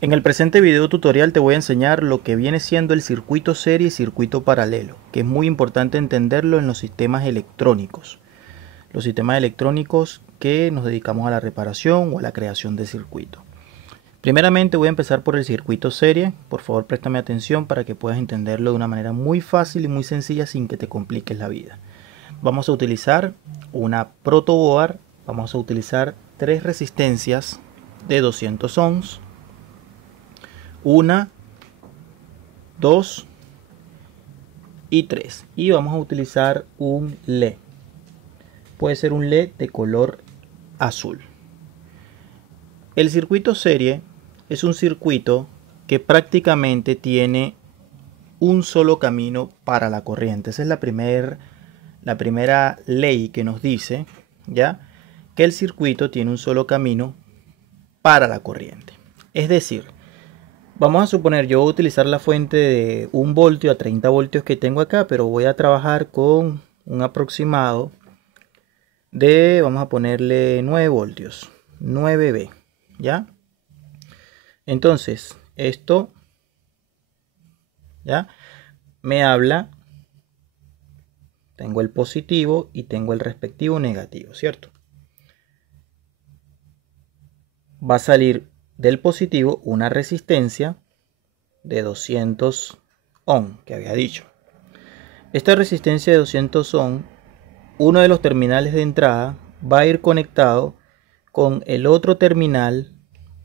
En el presente video tutorial te voy a enseñar lo que viene siendo el circuito serie y circuito paralelo, que es muy importante entenderlo en los sistemas electrónicos. Los sistemas electrónicos que nos dedicamos a la reparación o a la creación de circuitos. Primeramente voy a empezar por el circuito serie. Por favor, préstame atención para que puedas entenderlo de una manera muy fácil y muy sencilla sin que te compliques la vida. Vamos a utilizar una protoboard. Vamos a utilizar tres resistencias de 200 ohms. 1, 2 y 3. Y vamos a utilizar un LED. Puede ser un LED de color azul. El circuito serie es un circuito que prácticamente tiene un solo camino para la corriente. Esa es la primera ley que nos dice, ¿ya?, que el circuito tiene un solo camino para la corriente. Es decir, vamos a suponer, yo voy a utilizar la fuente de 1 voltio a 30 voltios que tengo acá, pero voy a trabajar con un aproximado de, vamos a ponerle 9 voltios, 9V, ¿ya? Entonces, esto, ¿ya?, me habla, tengo el positivo y tengo el respectivo negativo, ¿cierto? Va a salir del positivo una resistencia de 200 ohms que había dicho. Esta resistencia de 200 ohms, uno de los terminales de entrada va a ir conectado con el otro terminal.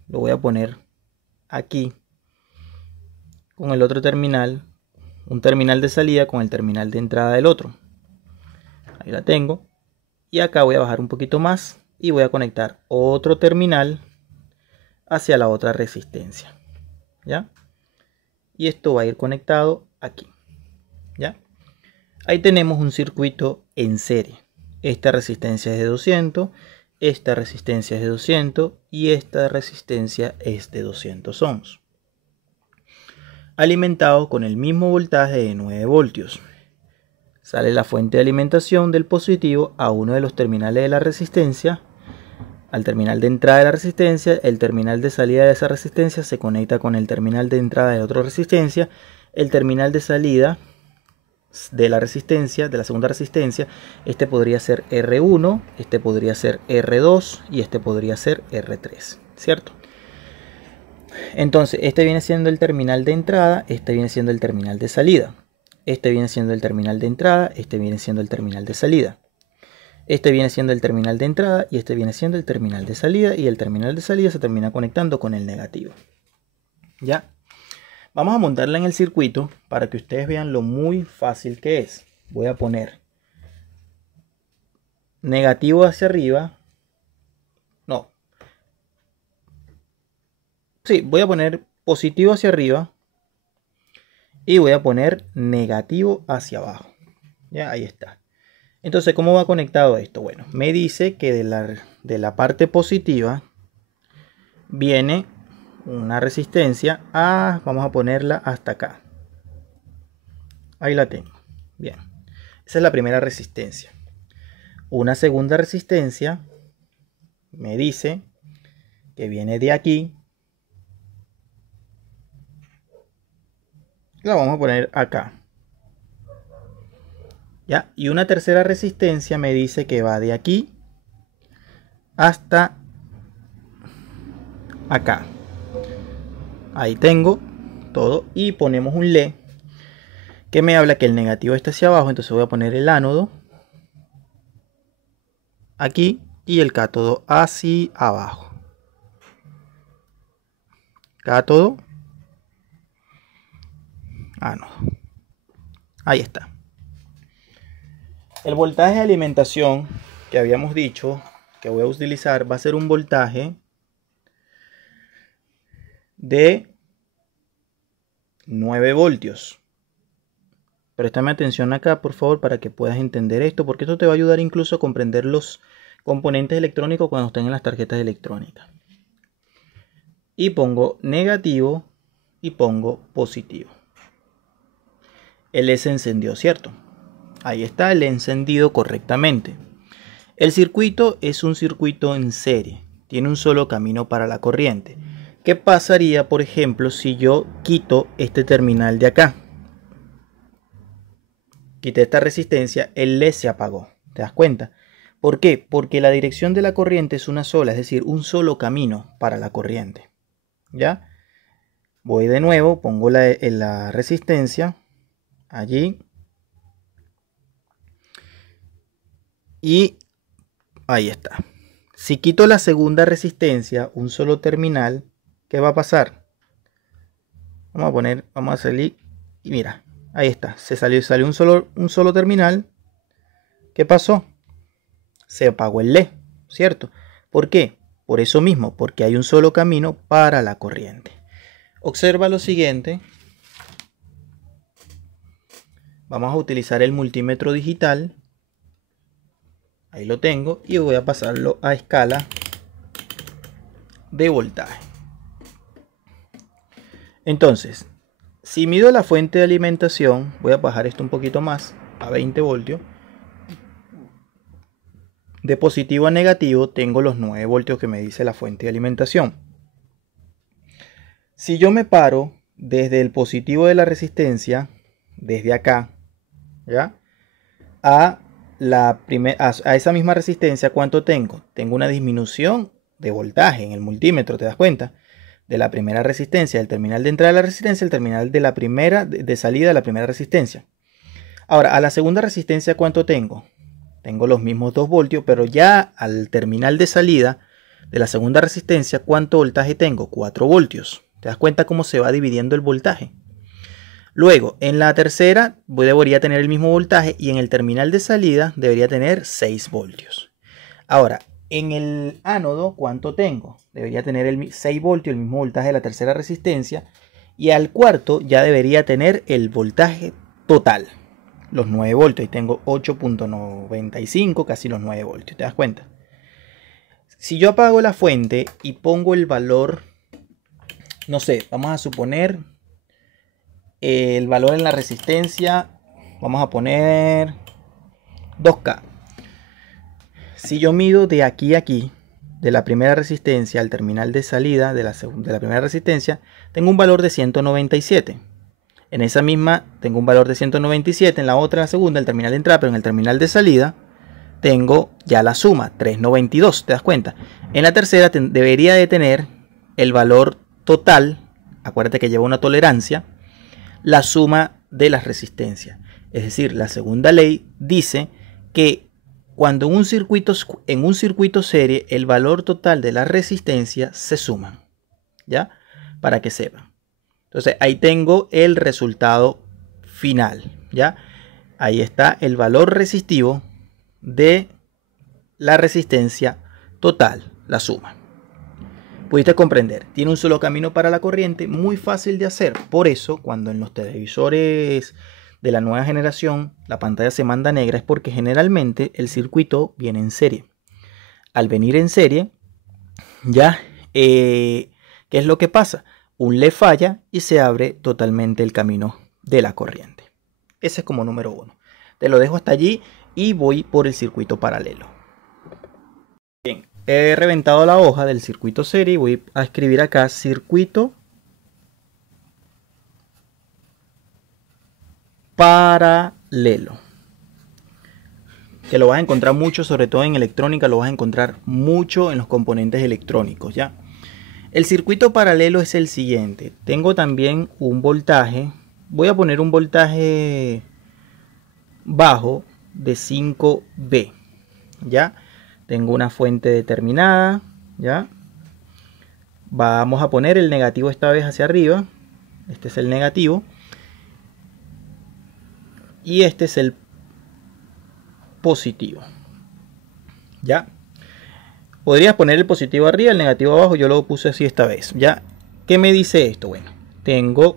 Lo voy a poner aquí, con el otro terminal, un terminal de salida con el terminal de entrada del otro. Ahí la tengo. Y acá voy a bajar un poquito más y voy a conectar otro terminal hacia la otra resistencia, ¿ya? Y esto va a ir conectado aquí, ¿ya? Ahí tenemos un circuito en serie. Esta resistencia es de 200, esta resistencia es de 200 y esta resistencia es de 200 ohms. Alimentado con el mismo voltaje de 9 voltios. Sale la fuente de alimentación del positivo a uno de los terminales de la resistencia, al terminal de entrada de la resistencia. El terminal de salida de esa resistencia se conecta con el terminal de entrada de otra resistencia. El terminal de salida de la resistencia, de la segunda resistencia, este podría ser R1, este podría ser R2 y este podría ser R3, ¿cierto? Entonces, este viene siendo el terminal de entrada, este viene siendo el terminal de salida. Este viene siendo el terminal de entrada, este viene siendo el terminal de salida. Este viene siendo el terminal de entrada y este viene siendo el terminal de salida, y el terminal de salida se termina conectando con el negativo. ¿Ya? Vamos a montarla en el circuito para que ustedes vean lo muy fácil que es. Voy a poner negativo hacia arriba. No. Sí, voy a poner positivo hacia arriba y voy a poner negativo hacia abajo. Ya, ahí está. Entonces, ¿cómo va conectado esto? Bueno, me dice que de la parte positiva viene una resistencia. Vamos a ponerla hasta acá. Ahí la tengo. Bien. Esa es la primera resistencia. Una segunda resistencia me dice que viene de aquí. La vamos a poner acá. ¿Ya? Y una tercera resistencia me dice que va de aquí hasta acá. Ahí tengo todo. Y ponemos un LED que me habla que el negativo está hacia abajo. Entonces voy a poner el ánodo aquí y el cátodo hacia abajo. Cátodo, ánodo. Ahí está. El voltaje de alimentación que habíamos dicho que voy a utilizar va a ser un voltaje de 9 voltios. Préstame atención acá, por favor, para que puedas entender esto, porque esto te va a ayudar incluso a comprender los componentes electrónicos cuando estén en las tarjetas electrónicas. Y pongo negativo y pongo positivo. El LED se encendió, ¿cierto? Ahí está el encendido correctamente. El circuito es un circuito en serie. Tiene un solo camino para la corriente. ¿Qué pasaría, por ejemplo, si yo quito este terminal de acá? Quité esta resistencia, el LED se apagó. ¿Te das cuenta? ¿Por qué? Porque la dirección de la corriente es una sola, es decir, un solo camino para la corriente. ¿Ya? Voy de nuevo, pongo la resistencia allí. Y ahí está. Si quito la segunda resistencia, un solo terminal, ¿qué va a pasar? Vamos a salir y mira, ahí está. Salió un solo terminal. ¿Qué pasó? Se apagó el LED, ¿cierto? ¿Por qué? Por eso mismo, porque hay un solo camino para la corriente. Observa lo siguiente. Vamos a utilizar el multímetro digital. Ahí lo tengo y voy a pasarlo a escala de voltaje. Entonces, si mido la fuente de alimentación, voy a bajar esto un poquito más, a 20 voltios. De positivo a negativo tengo los 9 voltios que me dice la fuente de alimentación. Si yo me paro desde el positivo de la resistencia, desde acá, ¿ya? A esa misma resistencia, ¿cuánto tengo? Tengo una disminución de voltaje en el multímetro, ¿te das cuenta? De la primera resistencia, del terminal de entrada de la resistencia, el terminal de la primera de salida de la primera resistencia. Ahora, a la segunda resistencia, ¿cuánto tengo? Tengo los mismos 2 voltios, pero ya al terminal de salida de la segunda resistencia, ¿cuánto voltaje tengo? 4 voltios. ¿Te das cuenta cómo se va dividiendo el voltaje? Luego, en la tercera debería tener el mismo voltaje y en el terminal de salida debería tener 6 voltios. Ahora, en el ánodo, ¿cuánto tengo? Debería tener 6 voltios, el mismo voltaje de la tercera resistencia. Y al cuarto ya debería tener el voltaje total, los 9 voltios. Ahí tengo 8.95, casi los 9 voltios. ¿Te das cuenta? Si yo apago la fuente y pongo el valor, no sé, vamos a suponer el valor en la resistencia, vamos a poner 2K. Si yo mido de aquí a aquí, de la primera resistencia al terminal de salida de la primera resistencia, tengo un valor de 197. En esa misma tengo un valor de 197, en la otra, la segunda, el terminal de entrada, pero en el terminal de salida tengo ya la suma, 392, ¿te das cuenta? En la tercera debería de tener el valor total, acuérdate que lleva una tolerancia, la suma de las resistencias. Es decir, la segunda ley dice que cuando en un circuito serie el valor total de la resistencia se suman, ¿ya? Para que sepan. Entonces ahí tengo el resultado final, ¿ya? Ahí está el valor resistivo de la resistencia total, la suma. Pudiste comprender, tiene un solo camino para la corriente, muy fácil de hacer. Por eso, cuando en los televisores de la nueva generación la pantalla se manda negra, es porque generalmente el circuito viene en serie. Al venir en serie, ya, ¿qué es lo que pasa? Un LED falla y se abre totalmente el camino de la corriente. Ese es como número 1. Te lo dejo hasta allí y voy por el circuito paralelo. Bien, he reventado la hoja del circuito serie y voy a escribir acá circuito paralelo, que lo vas a encontrar mucho, sobre todo en electrónica, lo vas a encontrar mucho en los componentes electrónicos, ¿ya? El circuito paralelo es el siguiente. Tengo también un voltaje, voy a poner un voltaje bajo de 5V, ¿ya? Tengo una fuente determinada, ¿ya? Vamos a poner el negativo esta vez hacia arriba. Este es el negativo. Y este es el positivo, ¿ya? Podrías poner el positivo arriba, el negativo abajo. Yo lo puse así esta vez, ¿ya? ¿Qué me dice esto? Bueno, tengo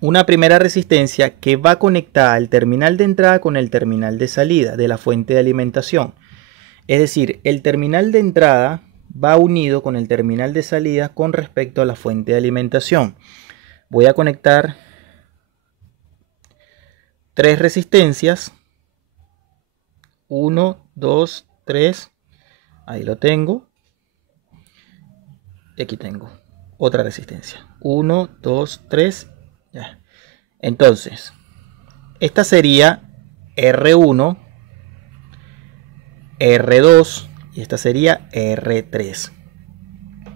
una primera resistencia que va conectada al terminal de entrada con el terminal de salida de la fuente de alimentación. Es decir, el terminal de entrada va unido con el terminal de salida con respecto a la fuente de alimentación. Voy a conectar 3 resistencias. 1, 2, 3. Ahí lo tengo. Y aquí tengo otra resistencia. 1, 2, 3. Ya. Entonces, esta sería R1, R2 y esta sería R3.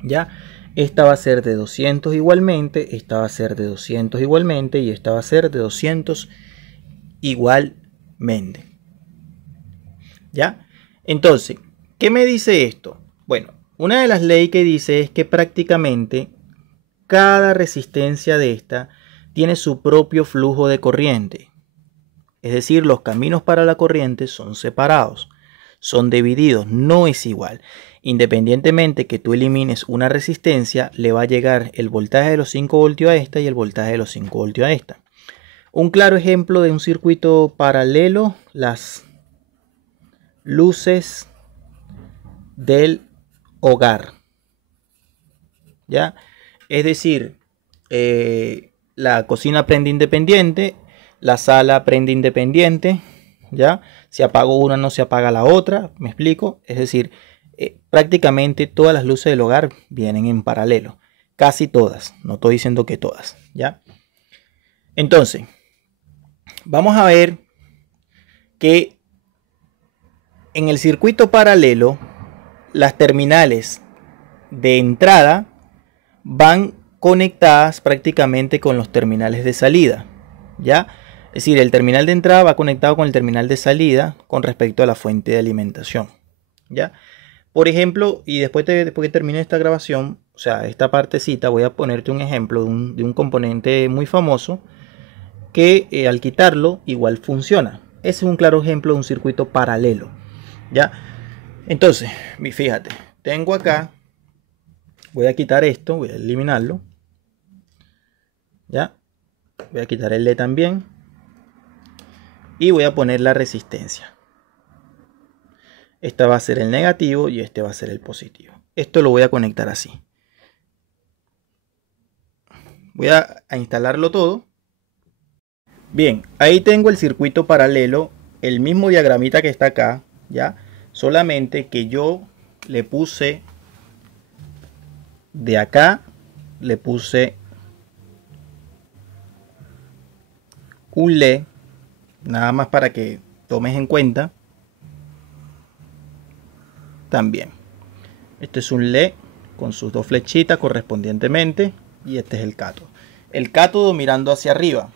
¿Ya? Esta va a ser de 200 igualmente, esta va a ser de 200 igualmente y esta va a ser de 200 igualmente. ¿Ya? Entonces, ¿qué me dice esto? Bueno, una de las leyes que dice es que prácticamente cada resistencia de esta tiene su propio flujo de corriente. Es decir, los caminos para la corriente son separados, son divididos, no es igual. Independientemente que tú elimines una resistencia, le va a llegar el voltaje de los 5 voltios a esta y el voltaje de los 5 voltios a esta. Un claro ejemplo de un circuito paralelo, las luces del hogar. ¿Ya? Es decir, la cocina prende independiente, la sala prende independiente, ¿ya? Si apago una no se apaga la otra, ¿me explico? Es decir, prácticamente todas las luces del hogar vienen en paralelo, casi todas, no estoy diciendo que todas, ¿ya? Entonces, vamos a ver que en el circuito paralelo, las terminales de entrada van conectadas prácticamente con los terminales de salida, ¿ya? Es decir, el terminal de entrada va conectado con el terminal de salida con respecto a la fuente de alimentación, ¿ya? Por ejemplo, y después que termine esta grabación, o sea, esta partecita, voy a ponerte un ejemplo de un componente muy famoso que al quitarlo igual funciona. Ese es un claro ejemplo de un circuito paralelo, ¿ya? Entonces, fíjate, tengo acá, voy a quitar esto, voy a eliminarlo, ¿ya? Voy a quitar el LED también y voy a poner la resistencia. Esta va a ser el negativo y este va a ser el positivo. Esto lo voy a conectar así. Voy a instalarlo todo. Bien, ahí tengo el circuito paralelo, el mismo diagramita que está acá, ¿ya? Solamente que yo le puse de acá, le puse un LED, nada más para que tomes en cuenta. También este es un LED con sus dos flechitas correspondientemente y este es el cátodo. El cátodo mirando hacia arriba,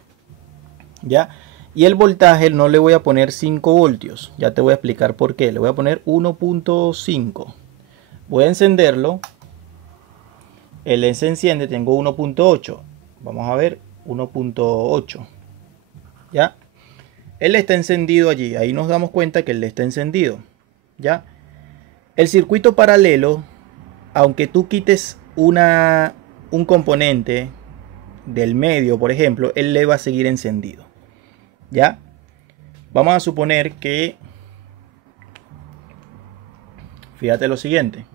¿ya? Y el voltaje no le voy a poner 5 voltios, ya te voy a explicar por qué. Le voy a poner 1.5. voy a encenderlo. El LED se enciende, tengo 1.8. vamos a ver, 1.8, ¿ya? Él está encendido allí, ahí nos damos cuenta que él está encendido, ¿ya? El circuito paralelo, aunque tú quites un componente del medio, por ejemplo, él le va a seguir encendido, ¿ya? Vamos a suponer que, fíjate lo siguiente,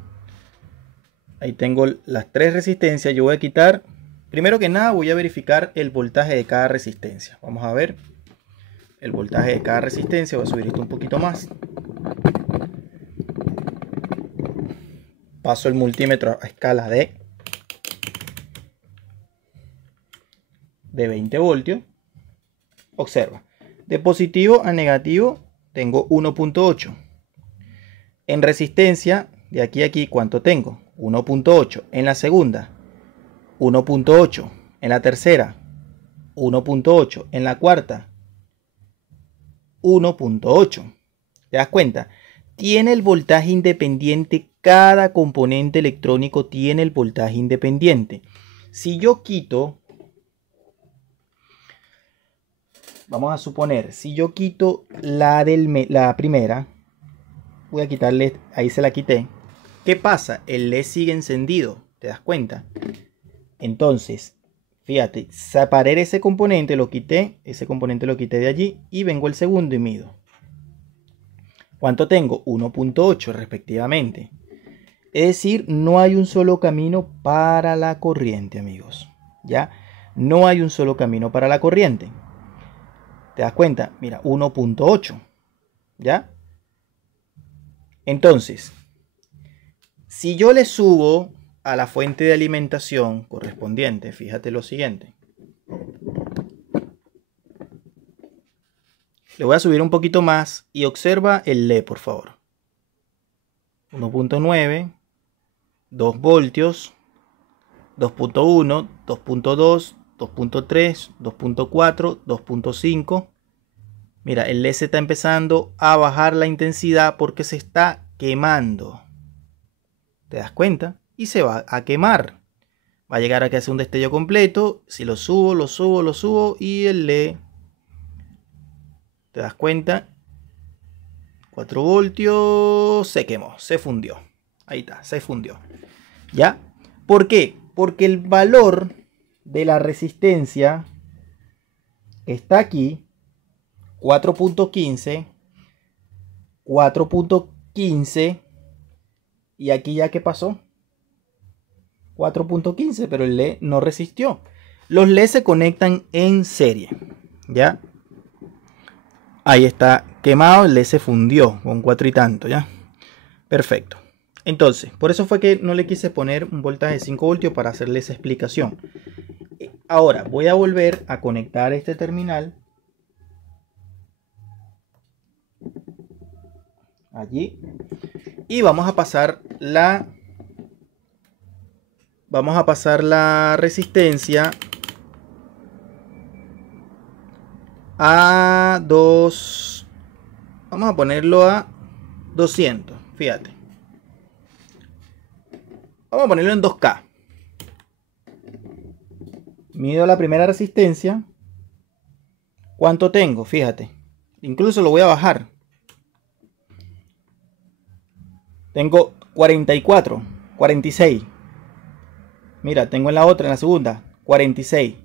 ahí tengo las tres resistencias. Yo voy a quitar, primero que nada voy a verificar el voltaje de cada resistencia. Vamos a ver el voltaje de cada resistencia. Voy a subir esto un poquito más. Paso el multímetro a escala de 20 voltios. Observa, de positivo a negativo tengo 1.8. En resistencia, de aquí a aquí, ¿cuánto tengo? 1.8. En la segunda, 1.8. En la tercera, 1.8. En la cuarta, 1.8. ¿Te das cuenta? Tiene el voltaje independiente. Cada componente electrónico tiene el voltaje independiente. Si yo quito, vamos a suponer, si yo quito la primera, voy a quitarle, ahí se la quité. ¿Qué pasa? El LED sigue encendido, ¿te das cuenta? Entonces, fíjate, separé ese componente, lo quité, ese componente lo quité de allí y vengo el segundo y mido. ¿Cuánto tengo? 1.8 respectivamente. Es decir, no hay un solo camino para la corriente, amigos. ¿Ya? No hay un solo camino para la corriente. ¿Te das cuenta? Mira, 1.8. ¿Ya? Entonces, Si yo le subo a la fuente de alimentación correspondiente, fíjate lo siguiente. Le voy a subir un poquito más y observa el LED, por favor. 1.9, 2 voltios, 2.1, 2.2, 2.3, 2.4, 2.5. Mira, el LED se está empezando a bajar la intensidad porque se está quemando. ¿Te das cuenta? Y se va a quemar. Va a llegar a que hace un destello completo. Si lo subo, lo subo, lo subo y el LED, ¿te das cuenta? 4 voltios, se quemó, se fundió. Ahí está, se fundió. ¿Ya? ¿Por qué? Porque el valor de la resistencia está aquí, 4.15, 4.15, y aquí ya ¿qué pasó? 4.15, pero el LED no resistió. Los LED se conectan en serie, ¿ya? Ahí está quemado, el LED se fundió con 4 y tanto, ¿ya? Perfecto. Entonces, por eso fue que no le quise poner un voltaje de 5 voltios para hacerle esa explicación. Ahora voy a volver a conectar este terminal allí y vamos a pasar la resistencia a 2. Vamos a ponerlo a 200. Fíjate. Vamos a ponerlo en 2K. Mido la primera resistencia. ¿Cuánto tengo? Fíjate. Incluso lo voy a bajar. Tengo 44, 46. Mira, tengo en la otra, en la segunda, 46.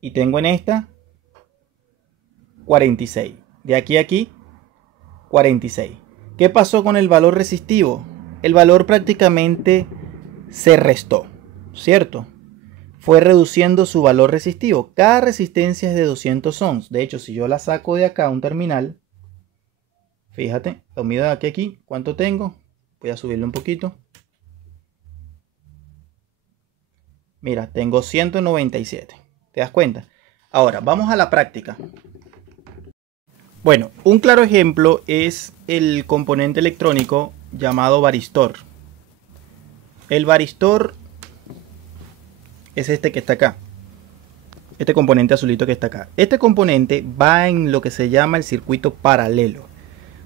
Y tengo en esta 46. De aquí a aquí, 46. ¿Qué pasó con el valor resistivo? El valor prácticamente se restó, ¿cierto? Fue reduciendo su valor resistivo. Cada resistencia es de 200 ohms. De hecho, si yo la saco de acá, un terminal, fíjate, lo mido de aquí a aquí, ¿cuánto tengo? Voy a subirlo un poquito. Mira, tengo 197. ¿Te das cuenta? Ahora, vamos a la práctica. Bueno, un claro ejemplo es el componente electrónico llamado varistor. El varistor es este que está acá. Este componente azulito que está acá. Este componente va en lo que se llama el circuito paralelo.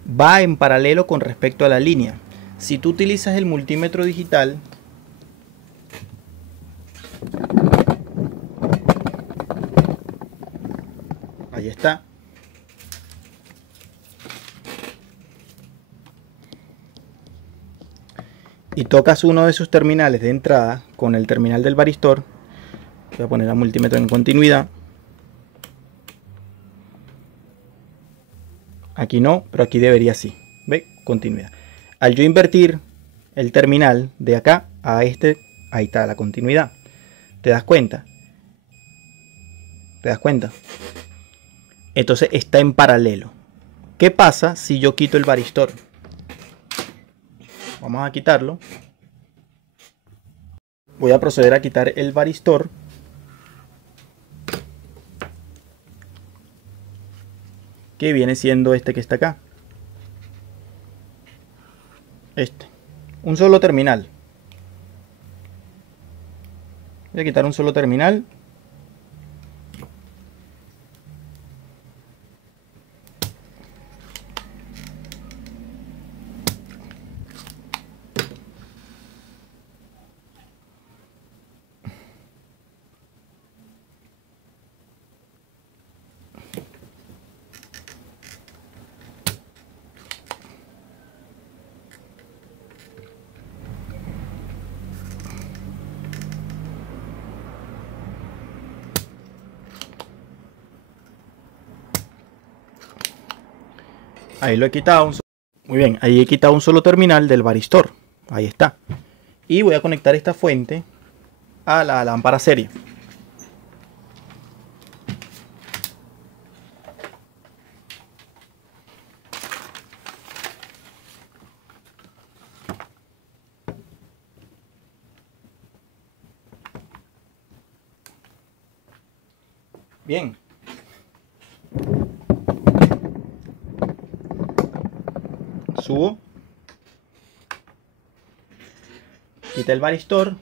Va en paralelo con respecto a la línea. Si tú utilizas el multímetro digital, ahí está. Y tocas uno de sus terminales de entrada con el terminal del varistor. Voy a poner el multímetro en continuidad. Aquí no, pero aquí debería sí. ¿Ve? Continuidad. Al yo invertir el terminal de acá a este, ahí está la continuidad. ¿Te das cuenta? ¿Te das cuenta? Entonces está en paralelo. ¿Qué pasa si yo quito el varistor? Vamos a quitarlo. Voy a proceder a quitar el varistor. Que viene siendo este que está acá. Este. Un solo terminal. Voy a quitar un solo terminal. Ahí lo he quitado. Muy bien, ahí he quitado un solo terminal del varistor. Ahí está. Y voy a conectar esta fuente a la lámpara serie. Bien. Subo. Quita el varistor.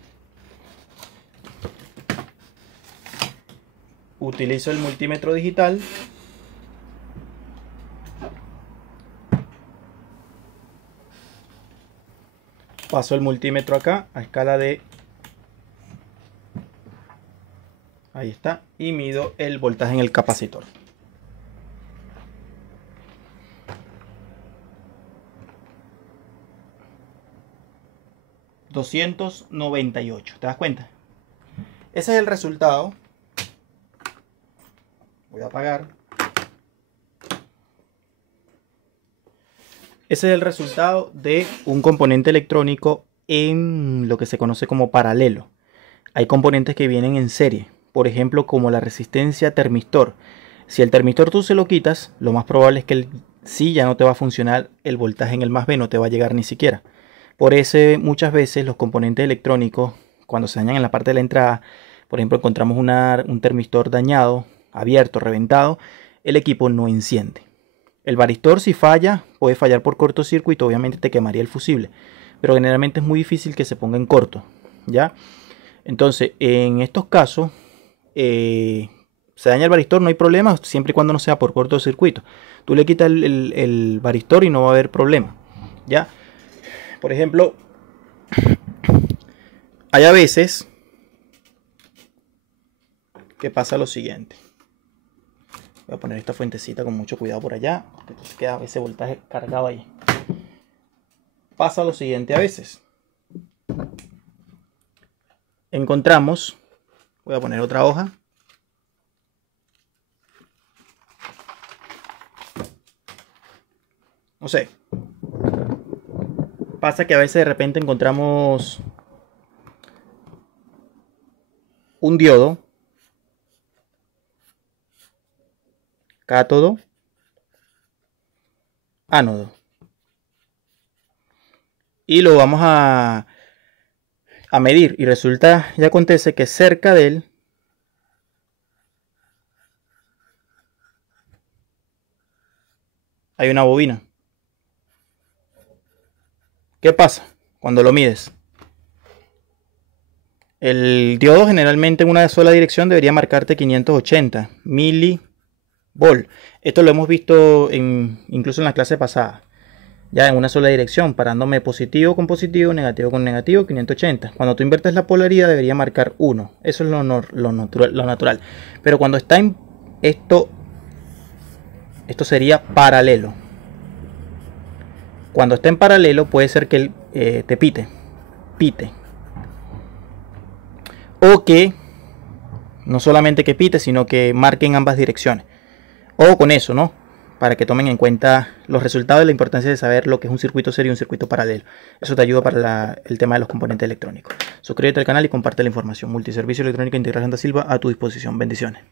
Utilizo el multímetro digital. Paso el multímetro acá a escala de... Ahí está. Y mido el voltaje en el capacitor. $298. ¿Te das cuenta? Ese es el resultado. Voy a apagar. Ese es el resultado de un componente electrónico en lo que se conoce como paralelo. Hay componentes que vienen en serie. Por ejemplo, como la resistencia termistor. Si el termistor tú se lo quitas, lo más probable es que el sí ya no te va a funcionar, el voltaje en el más B no te va a llegar ni siquiera. Por eso muchas veces los componentes electrónicos, cuando se dañan en la parte de la entrada, por ejemplo encontramos un termistor dañado, abierto, reventado, el equipo no enciende. El varistor, si falla, puede fallar por cortocircuito, obviamente te quemaría el fusible, pero generalmente es muy difícil que se ponga en corto, ¿ya? Entonces, en estos casos, se daña el varistor, no hay problema, siempre y cuando no sea por cortocircuito. Tú le quitas el varistor y no va a haber problema, ¿ya? Por ejemplo, hay a veces que pasa lo siguiente. Voy a poner esta fuentecita con mucho cuidado por allá, porque entonces queda ese voltaje cargado ahí. Pasa lo siguiente a veces. Encontramos, voy a poner otra hoja. No sé. Pasa que a veces de repente encontramos un diodo, cátodo, ánodo. Y lo vamos a medir. Y resulta y acontece que cerca de él hay una bobina. ¿Qué pasa cuando lo mides? El diodo generalmente en una sola dirección debería marcarte 580 milivolt. Esto lo hemos visto incluso en la clase pasada. Ya en una sola dirección, parándome positivo con positivo, negativo con negativo, 580. Cuando tú inviertes la polaridad debería marcar 1. Eso es lo natural. Pero cuando está en esto sería paralelo. Cuando está en paralelo puede ser que te pite. O que no solamente que pite, sino que marque en ambas direcciones. O con eso, ¿no? Para que tomen en cuenta los resultados y la importancia de saber lo que es un circuito serio y un circuito paralelo. Eso te ayuda para el tema de los componentes electrónicos. Suscríbete al canal y comparte la información. Multiservicio Electrónico Integral Santa Silva a tu disposición. Bendiciones.